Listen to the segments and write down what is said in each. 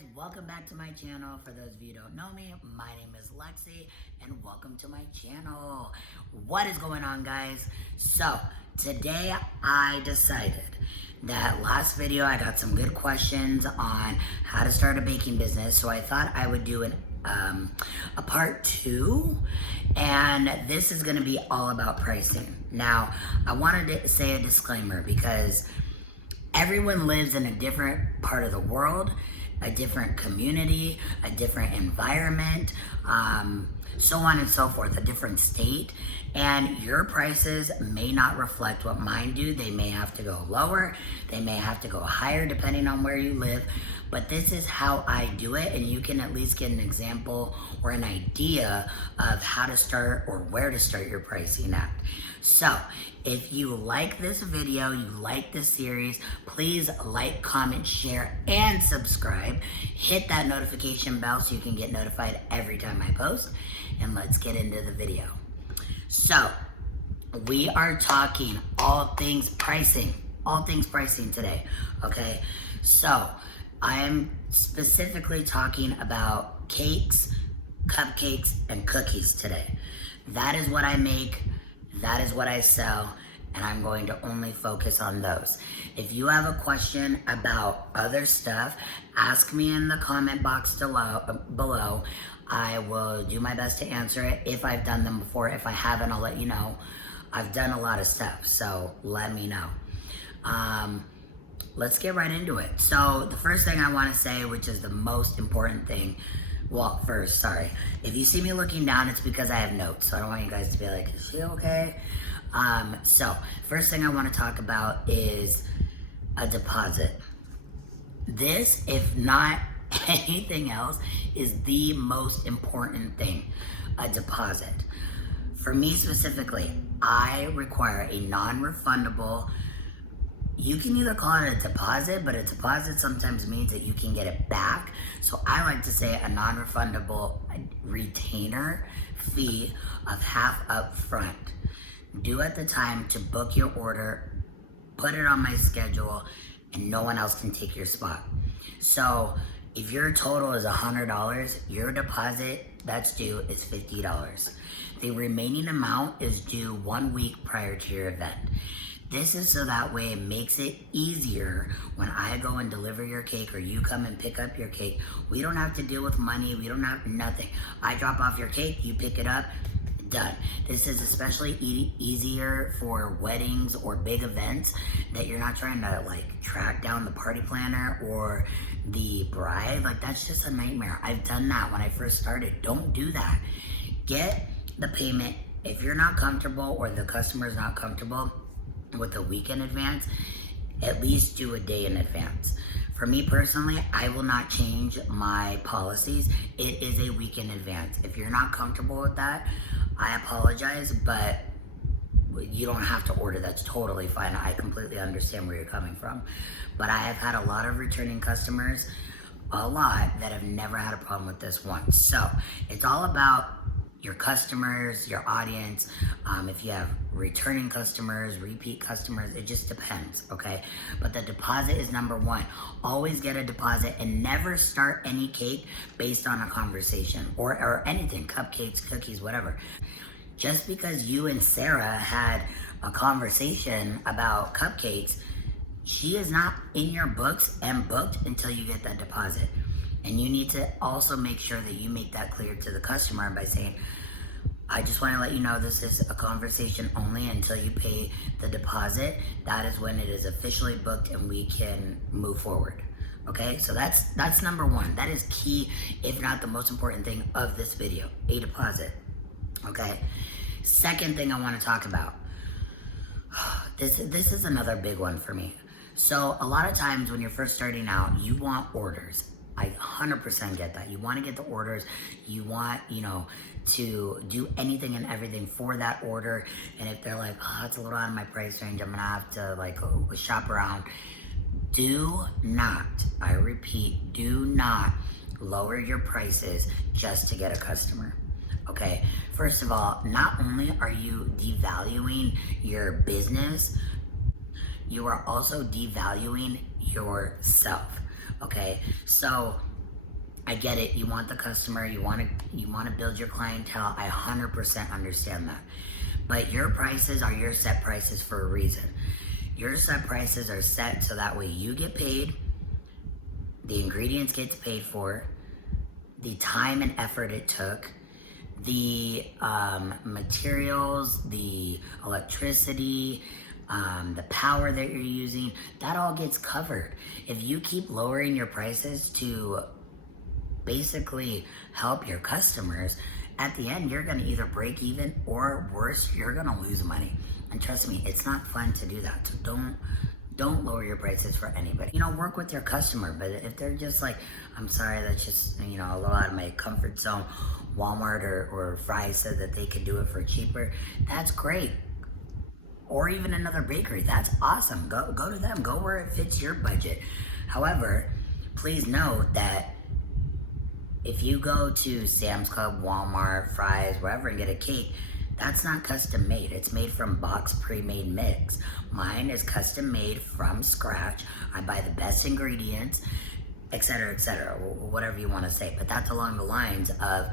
guys, welcome back to my channel. For those of you who don't know me, my name is Lexi and welcome to my channel. What is going on, guys? So today I decided that last video I got some good questions on how to start a baking business, so I thought I would do a part 2, and this is going to be all about pricing. Now I wanted to say a disclaimer because everyone lives in a different part of the world, a different community, a different environment, so on and so forth, a different state, and your prices may not reflect what mine do. They may have to go lower, they may have to go higher depending on where you live, but this is how I do it, and you can at least get an example or an idea of how to start or where to start your pricing at. So if you like this video, you like this series, please like, comment, share, and subscribe. Hit that notification bell so you can get notified every time I post. And let's get into the video. So we are talking all things pricing today, okay? So I am specifically talking about cakes, cupcakes, and cookies today. That is what I make. That is what I sell, and I'm going to only focus on those. If you have a question about other stuff, ask me in the comment box below. I will do my best to answer it if I've done them before. If I haven't, I'll let you know. I've done a lot of stuff, so let me know. Let's get right into it. So the first thing I want to say, which is the most important thing, well, first, sorry. If you see me looking down, it's because I have notes. So I don't want you guys to be like, is she okay? So first thing I want to talk about is a deposit. This, if not anything else, is the most important thing, a deposit. For me specifically, I require a non-refundable. You can either call it a deposit, but a deposit sometimes means that you can get it back. So I like to say a non-refundable retainer fee of half up front, due at the time to book your order, put it on my schedule, and no one else can take your spot. So if your total is $100, your deposit that's due is $50. The remaining amount is due 1 week prior to your event. This is so that way it makes it easier when I go and deliver your cake or you come and pick up your cake. We don't have to deal with money, we don't have nothing. I drop off your cake, you pick it up, done. This is especially easier for weddings or big events that you're not trying to like track down the party planner or the bride. Like that's just a nightmare. I've done that when I first started. Don't do that. Get the payment. If you're not comfortable or the customer's not comfortable with a week in advance, at least do a day in advance. For me personally, I will not change my policies. It is a week in advance. If you're not comfortable with that, I apologize, but you don't have to order. That's totally fine. I completely understand where you're coming from. But I have had a lot of returning customers, a lot, that have never had a problem with this once. So it's all about your customers, your audience. If you have returning customers, repeat customers, it just depends, okay? But the deposit is number one. Always get a deposit and never start any cake based on a conversation or anything, cupcakes, cookies, whatever. Just because you and Sarah had a conversation about cupcakes, she is not in your books and booked until you get that deposit. And you need to also make sure that you make that clear to the customer by saying, I just want to let you know this is a conversation only until you pay the deposit. That is when it is officially booked and we can move forward. Okay, so that's number one. That is key, if not the most important thing of this video, a deposit. Okay, second thing I want to talk about. This is another big one for me. So a lot of times when you're first starting out, you want orders. I 100% get that. You want to get the orders. You want, to do anything and everything for that order. And if they're like, oh, it's a little out of my price range, I'm going to have to like shop around. Do not, I repeat, do not lower your prices just to get a customer. Okay. First of all, not only are you devaluing your business, you are also devaluing yourself. Okay, so I get it. You want the customer. You want to build your clientele. I 100% understand that. But your prices are your set prices for a reason. Your set prices are set so that way you get paid, the ingredients gets paid for, the time and effort it took, the materials, the electricity, the power that you're using, that all gets covered. If you keep lowering your prices to basically help your customers, at the end you're gonna either break even or worse, you're gonna lose money. And trust me, it's not fun to do that. So don't lower your prices for anybody. You know, work with your customer, but if they're just like, I'm sorry, that's just, you know, a little out of my comfort zone. Walmart or Fry's said that they could do it for cheaper. That's great. Or even another bakery, that's awesome. Go to them, go where it fits your budget. However, please note that if you go to Sam's Club, Walmart, Fry's, wherever and get a cake, that's not custom made. It's made from box pre-made mix. Mine is custom made from scratch. I buy the best ingredients, etc., whatever you want to say. But that's along the lines of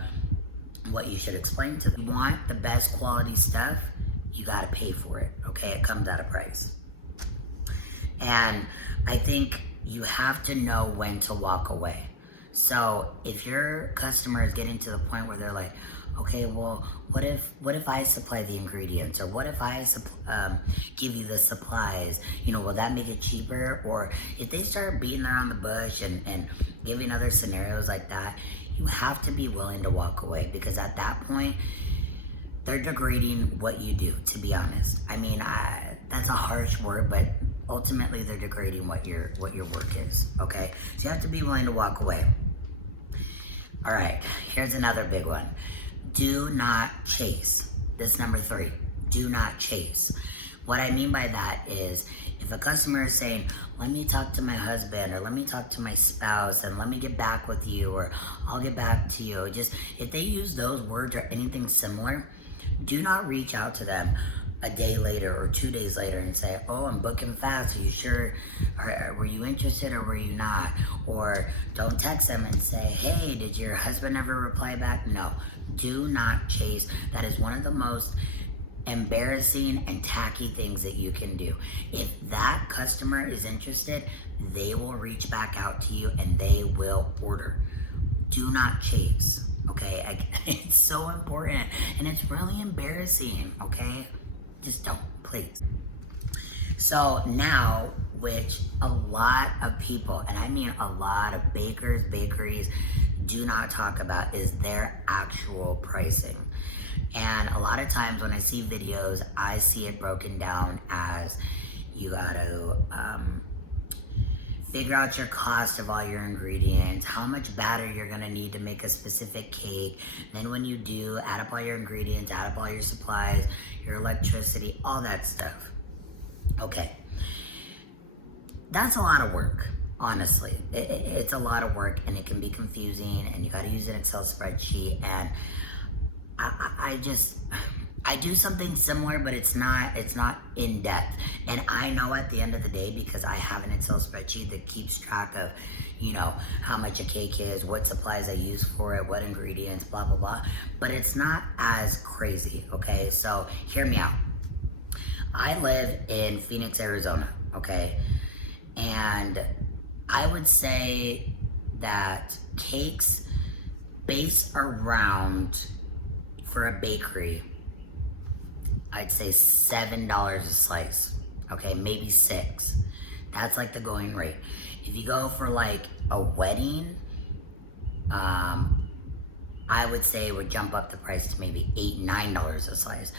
what you should explain to them. You want the best quality stuff, you gotta pay for it, okay? It comes at a price. And I think you have to know when to walk away. So if your customer is getting to the point where they're like, okay, well, what if I supply the ingredients, or what if I give you the supplies? You know, will that make it cheaper? Or if they start beating around the bush and giving other scenarios like that, you have to be willing to walk away, because at that point, they're degrading what you do, to be honest. I mean, that's a harsh word, but ultimately they're degrading what your work is, okay? So you have to be willing to walk away. All right, here's another big one. Do not chase. This is number 3. Do not chase. What I mean by that is, if a customer is saying, let me talk to my husband, or let me talk to my spouse, and let me get back with you, or I'll get back to you. Just, if they use those words or anything similar, do not reach out to them a day later or 2 days later and say, oh, I'm booking fast. Are you sure? Were you interested or were you not? Or don't text them and say, hey, did your husband ever reply back? No, do not chase. That is one of the most embarrassing and tacky things that you can do. If that customer is interested, they will reach back out to you and they will order. Do not chase. Okay, it's so important, and it's really embarrassing, okay? Just don't, please. So now, which a lot of people, and I mean a lot of bakers, bakeries, do not talk about, is their actual pricing. And a lot of times when I see videos, I see it broken down as you gotta figure out your cost of all your ingredients, how much batter you're gonna need to make a specific cake. Then when you do, add up all your ingredients, add up all your supplies, your electricity, all that stuff. Okay, that's a lot of work, honestly. It's a lot of work, and it can be confusing, and you gotta use an Excel spreadsheet, and I do something similar, but it's not in depth. And I know at the end of the day, because I have an Excel spreadsheet that keeps track of, you know, how much a cake is, what supplies I use for it, what ingredients, blah, blah, blah. But it's not as crazy, okay? So hear me out. I live in Phoenix, Arizona, okay? And I would say that cakes base around, for a bakery, I'd say $7 a slice, okay, maybe $6. That's like the going rate. If you go for like a wedding, I would say it would jump up the price to maybe $8, $9 a slice.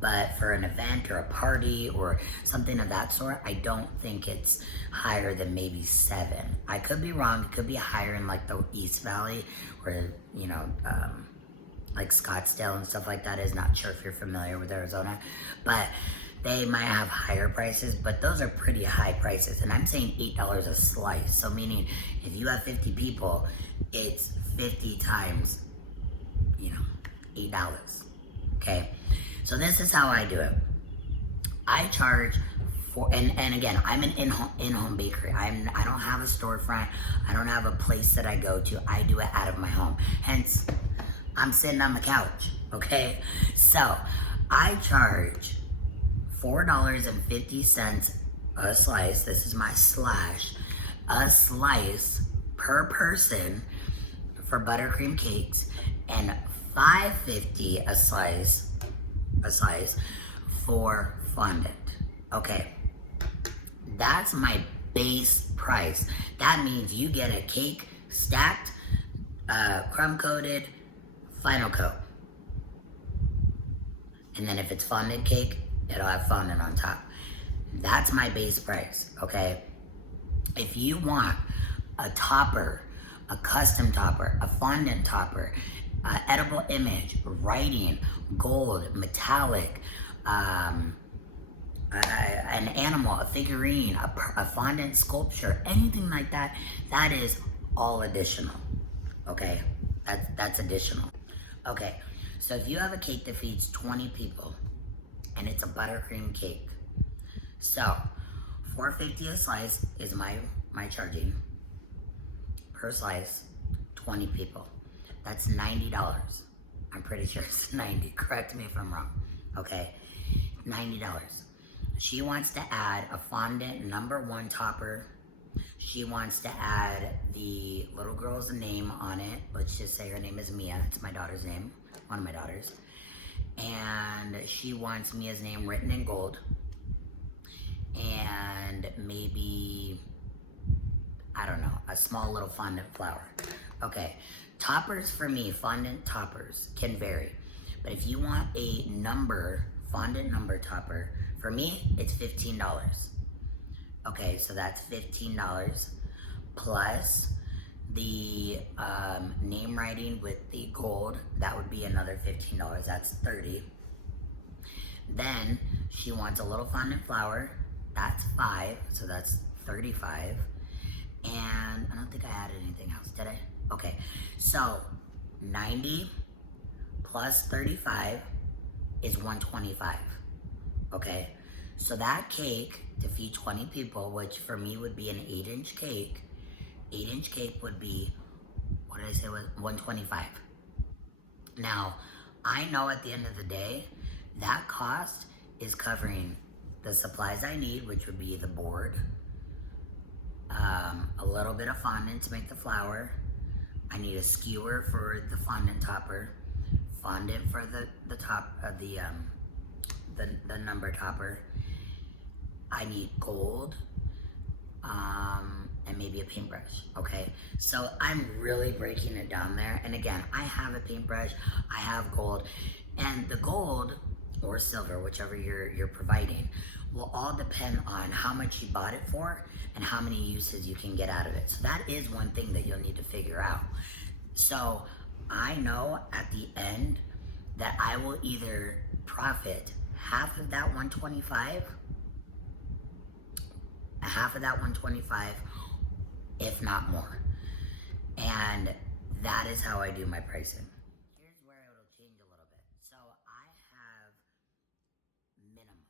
But for an event or a party or something of that sort, I don't think it's higher than maybe $7. I could be wrong. It could be higher in like the East Valley, where, you know, like Scottsdale and stuff like that is. Not sure if you're familiar with Arizona, but they might have higher prices, but those are pretty high prices. And I'm saying $8 a slice. So meaning if you have 50 people, it's 50 times, you know, $8, okay? So this is how I do it. I charge And again, I'm an in-home bakery. I don't have a storefront. I don't have a place that I go to. I do it out of my home. Hence, I'm sitting on the couch, okay? So, I charge $4.50 a slice. This is my slash. A slice per person for buttercream cakes, and $5.50 a slice for fondant. Okay, that's my base price. That means you get a cake stacked, crumb coated, final coat. And then if it's fondant cake, it'll have fondant on top. That's my base price, okay? If you want a topper, a custom topper, a fondant topper, edible image, writing, gold, metallic, an animal, a figurine, a fondant sculpture, anything like that, that is all additional, okay? That's additional. Okay, so if you have a cake that feeds 20 people, and it's a buttercream cake, so $4.50 a slice is my charging per slice, 20 people. That's $90. I'm pretty sure it's 90. Correct me if I'm wrong. Okay, $90. She wants to add a fondant #1 topper. She wants to add the little girl's name on it. Let's just say her name is Mia. It's my daughter's name, one of my daughters. And she wants Mia's name written in gold. And maybe, I don't know, a small little fondant flower. Okay, toppers for me, fondant toppers can vary. But if you want a fondant number topper, for me, it's $15. Okay, so that's $15 plus the name writing with the gold. That would be another $15. That's $30. Then she wants a little fondant flower. That's $5, so that's $35. And I don't think I added anything else, did I? Okay, so 90 plus 35 is 125. Okay, so that cake to feed 20 people, which for me would be an 8-inch cake. 8-inch cake would be, what did I say was 125. Now, I know at the end of the day, that cost is covering the supplies I need, which would be the board, a little bit of fondant to make the flour. I need a skewer for the fondant topper, fondant for the top of the number topper. I need gold, and maybe a paintbrush, okay? So I'm really breaking it down there. And again, I have a paintbrush, I have gold, and the gold or silver, whichever you're providing, will all depend on how much you bought it for and how many uses you can get out of it. So that is one thing that you'll need to figure out. So I know at the end that I will either profit half of that 125, if not more. And that is how I do my pricing. Here's where it'll change a little bit. So I have minimums.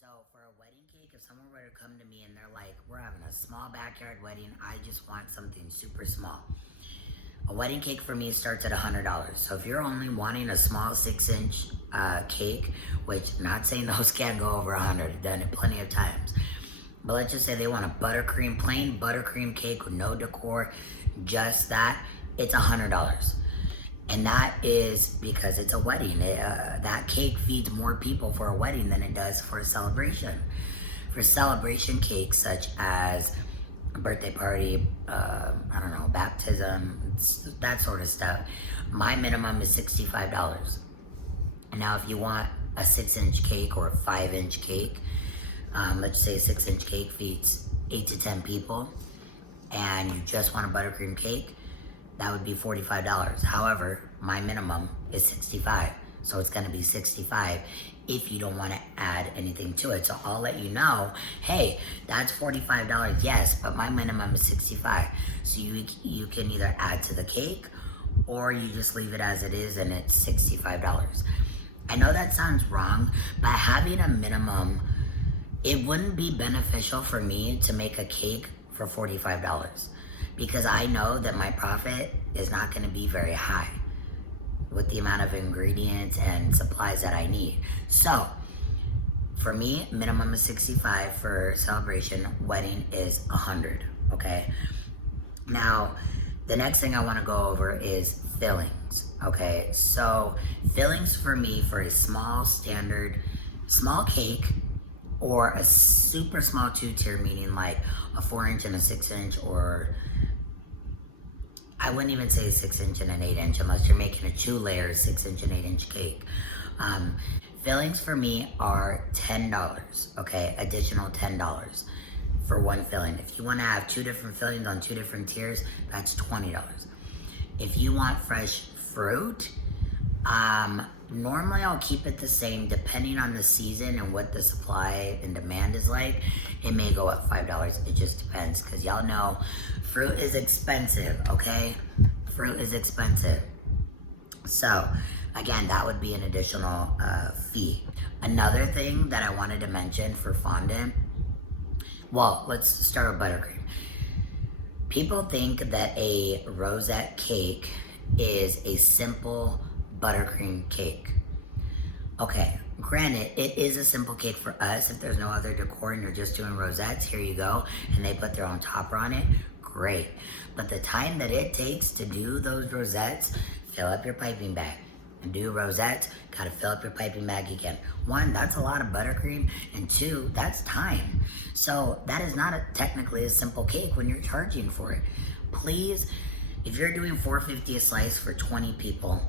So for a wedding cake, if someone were to come to me and they're like, we're having a small backyard wedding, I just want something super small. A wedding cake for me starts at $100. So if you're only wanting a small 6-inch cake, which not saying those can't go over 100, I've done it plenty of times. But let's just say they want a plain buttercream cake with no decor, just that, it's $100. And that is because it's a wedding. That cake feeds more people for a wedding than it does for a celebration. For celebration cakes such as a birthday party, I don't know, baptism, that sort of stuff, my minimum is $65. Now if you want a 6-inch cake or a 5-inch cake, let's say a 6-inch cake feeds 8 to 10 people, and you just want a buttercream cake, that would be $45. However, my minimum is $65, so it's gonna be $65 if you don't wanna add anything to it. So I'll let you know, hey, that's $45, yes, but my minimum is $65. So you can either add to the cake, or you just leave it as it is and it's $65. I know that sounds wrong, but having a minimum it wouldn't be beneficial for me to make a cake for $45 because I know that my profit is not going to be very high with the amount of ingredients and supplies that I need. So for me, minimum is 65 for celebration, wedding is 100, okay? Now, the next thing I want to go over is fillings, okay? So fillings for me for a small standard, small cake or a super small 2-tier, meaning like a 4-inch and a 6-inch, or I wouldn't even say a 6-inch and an 8-inch unless you're making a 2-layer 6-inch and 8-inch cake. Fillings for me are $10, okay? Additional $10 for one filling. If you want to have 2 different fillings on 2 different tiers, that's $20. If you want fresh fruit, normally I'll keep it the same depending on the season and what the supply and demand is like. It may go up $5. It just depends, because y'all know fruit is expensive, okay? Fruit is expensive. So again, that would be an additional fee. Another thing that I wanted to mention for fondant, well, let's start with buttercream. People think that a rosette cake is a simple buttercream cake. Okay, granted, it is a simple cake for us. If there's no other decor and you're just doing rosettes, here you go, and they put their own topper on it, great. But the time that it takes to do those rosettes, fill up your piping bag. And do rosettes, gotta fill up your piping bag again. 1, that's a lot of buttercream, and 2, that's time. So that is not technically a simple cake when you're charging for it. Please, if you're doing $4.50 a slice for 20 people,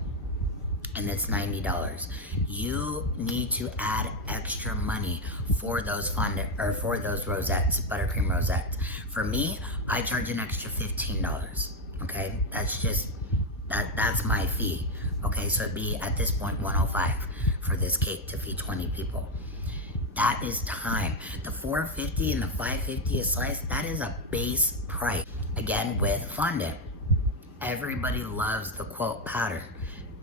and it's $90, you need to add extra money for those fondant, or for those rosettes, buttercream rosettes. For me, I charge an extra $15, okay? That's just, that's my fee. Okay, so it'd be, at this point, $105 for this cake to feed 20 people. That is time. The $4.50 and the $5.50 a slice, that is a base price. Again, with fondant. Everybody loves the quilt pattern.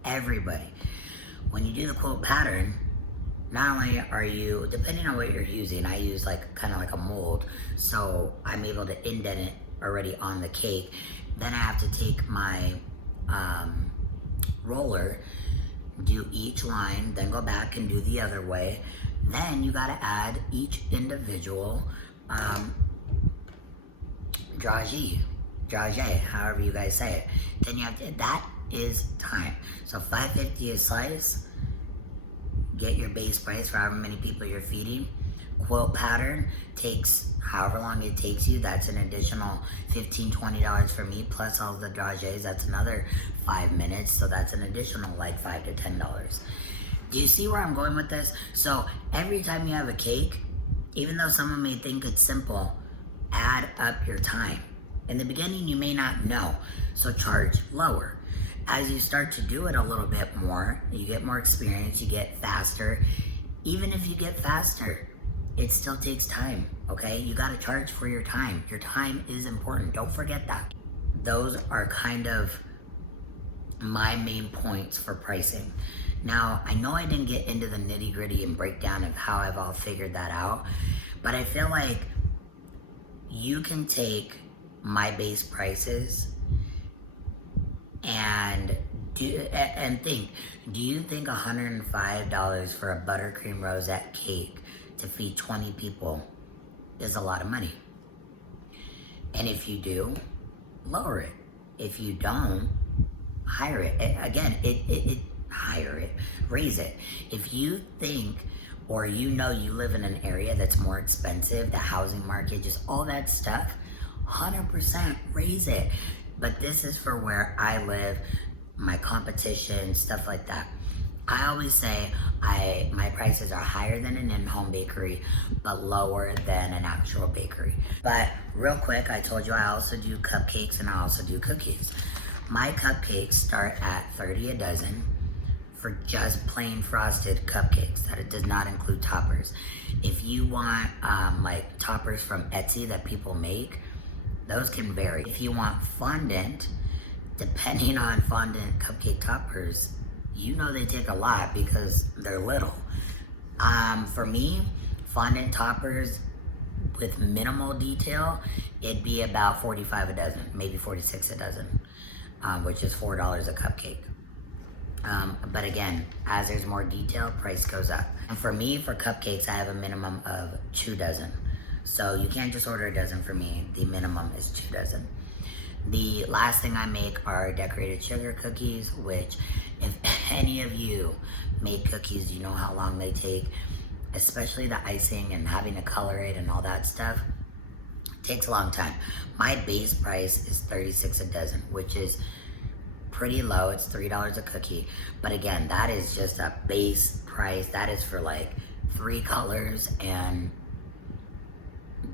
Everybody. When you do the quilt pattern, not only are you, depending on what you're using, I use like kind of like a mold, so I'm able to indent it already on the cake. Then I have to take my roller, do each line, then go back and do the other way. Then you gotta add each individual dragé, however you guys say it. Then you have to, that is time. So $5.50 a slice, get your base price for however many people you're feeding. Quilt pattern takes however long it takes you. That's an additional $15-$20 for me, plus all the dragés. That's another 5 minutes, so that's an additional like $5 to $10. Do you see where I'm going with this? So every time you have a cake, even though someone may think it's simple, add up your time. In the beginning, you may not know, so charge lower. As you start to do it a little bit more, you get more experience, you get faster. Even if you get faster, it still takes time, okay? You gotta charge for your time. Your time is important, don't forget that. Those are kind of my main points for pricing. Now, I know I didn't get into the nitty gritty and breakdown of how I've all figured that out, but I feel like you can take my base prices and think, do you think $105 for a buttercream rosette cake to feed 20 people is a lot of money? And if you do, lower it. If you don't, higher it. Again, higher it, raise it. If you think, or you know you live in an area that's more expensive, the housing market, just all that stuff, 100% raise it. But this is for where I live, my competition, stuff like that. I always say my prices are higher than an in-home bakery, but lower than an actual bakery. But real quick, I told you I also do cupcakes and I also do cookies. My cupcakes start at $30 a dozen for just plain frosted cupcakes. That it does not include toppers. If you want like toppers from Etsy that people make, those can vary. If you want fondant, depending on fondant cupcake toppers, you know they take a lot because they're little. For me, Fondant toppers with minimal detail, it'd be about 45 a dozen, maybe 46 a dozen, which is $4 a cupcake. But again, as there's more detail, price goes up. And for me, for cupcakes, I have a minimum of 2 dozen. So you can't just order a dozen for me. The minimum is 2 dozen. The last thing I make are decorated sugar cookies, which if any of you make cookies, you know how long they take, especially the icing and having to color it and all that stuff. It takes a long time. My base price is 36 a dozen, which is pretty low. It's $3 a cookie. But again, that is just a base price. That is for like 3 colors and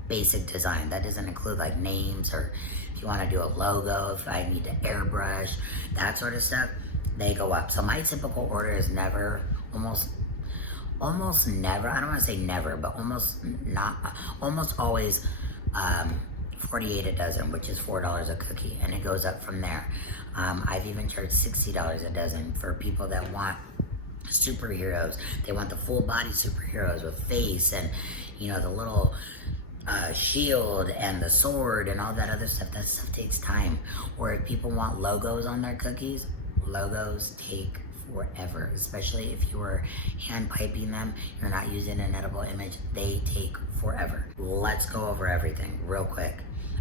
basic design. That doesn't include like names, or if you want to do a logo, if I need to airbrush, that sort of stuff, they go up. So my typical order is never, almost never, I don't want to say never, but almost always 48 a dozen, which is $4 a cookie, and it goes up from there. I've even charged $60 a dozen for people that want superheroes. They want the full body superheroes with face and, you know, the little shield and the sword and all that other stuff. That stuff takes time. Or if people want logos on their cookies, logos take forever, especially if you are hand piping them, you're not using an edible image, they take forever. Let's go over everything real quick.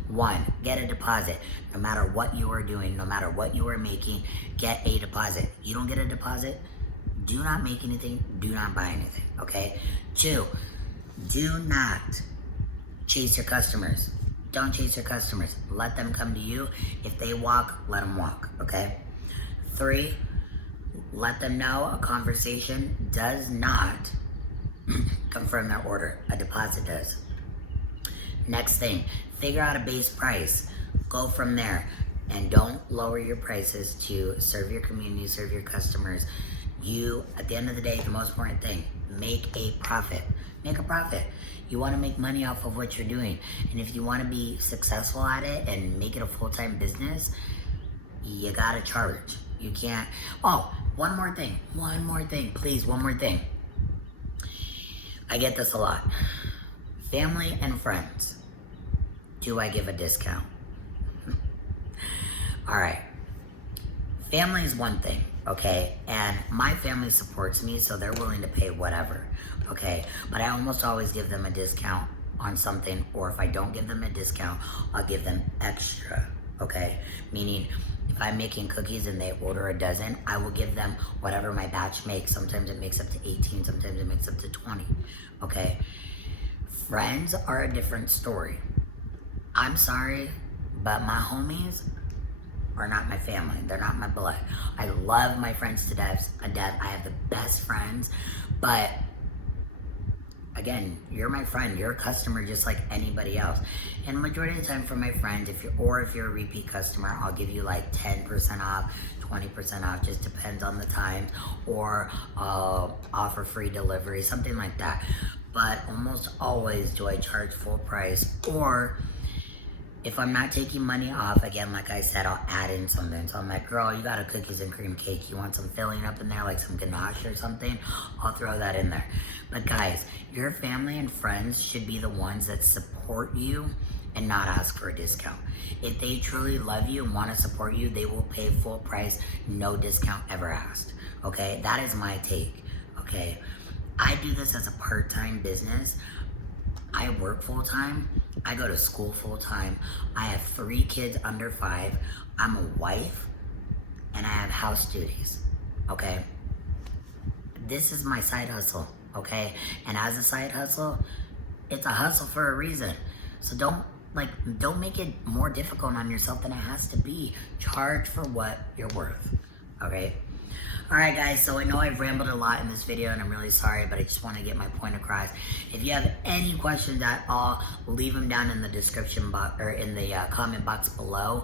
1, get a deposit. No matter what you are doing, no matter what you are making, get a deposit. You don't get a deposit, do not make anything, do not buy anything, okay? 2, do not chase your customers. Don't chase your customers. Let them come to you. If they walk, let them walk, okay? 3, let them know a conversation does not confirm their order. A deposit does. Next thing, figure out a base price. Go from there. And don't lower your prices to serve your community, serve your customers. You, at the end of the day, the most important thing, make a profit. Make a profit. You want to make money off of what you're doing. And if you want to be successful at it and make it a full-time business, you gotta charge. You can't. Oh, one more thing, please, one more thing. I get this a lot. Family and friends. Do I give a discount? All right. Family is one thing, okay? And my family supports me, so they're willing to pay whatever, okay? But I almost always give them a discount on something, or if I don't give them a discount, I'll give them extra, okay? Meaning, if I'm making cookies and they order a dozen, I will give them whatever my batch makes. Sometimes it makes up to 18, sometimes it makes up to 20, okay? Friends are a different story. I'm sorry, but my homies are not my family. They're not my blood. I love my friends to death. I have the best friends, but again, you're my friend. You're a customer just like anybody else. And majority of the time for my friends, if you're a repeat customer, I'll give you like 10% off, 20% off, just depends on the time, or I'll offer free delivery, something like that. But almost always do I charge full price, or if I'm not taking money off, again, like I said, I'll add in something. So I'm like, girl, you got a cookies and cream cake. You want some filling up in there, like some ganache or something? I'll throw that in there. But guys, your family and friends should be the ones that support you and not ask for a discount. If they truly love you and want to support you, they will pay full price, no discount ever asked. Okay, that is my take. Okay, I do this as a part-time business. I work full-time, I go to school full-time, I have 3 kids under 5, I'm a wife, and I have house duties, okay? This is my side hustle, okay? And as a side hustle, it's a hustle for a reason. So don't make it more difficult on yourself than it has to be. Charge for what you're worth, okay? Alright guys, so I know I've rambled a lot in this video and I'm really sorry, but I just want to get my point across. If you have any questions at all, leave them down in the description box, or in the comment box below.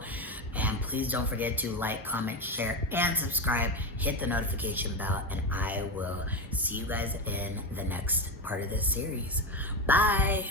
And please don't forget to like, comment, share, and subscribe. Hit the notification bell, and I will see you guys in the next part of this series. Bye!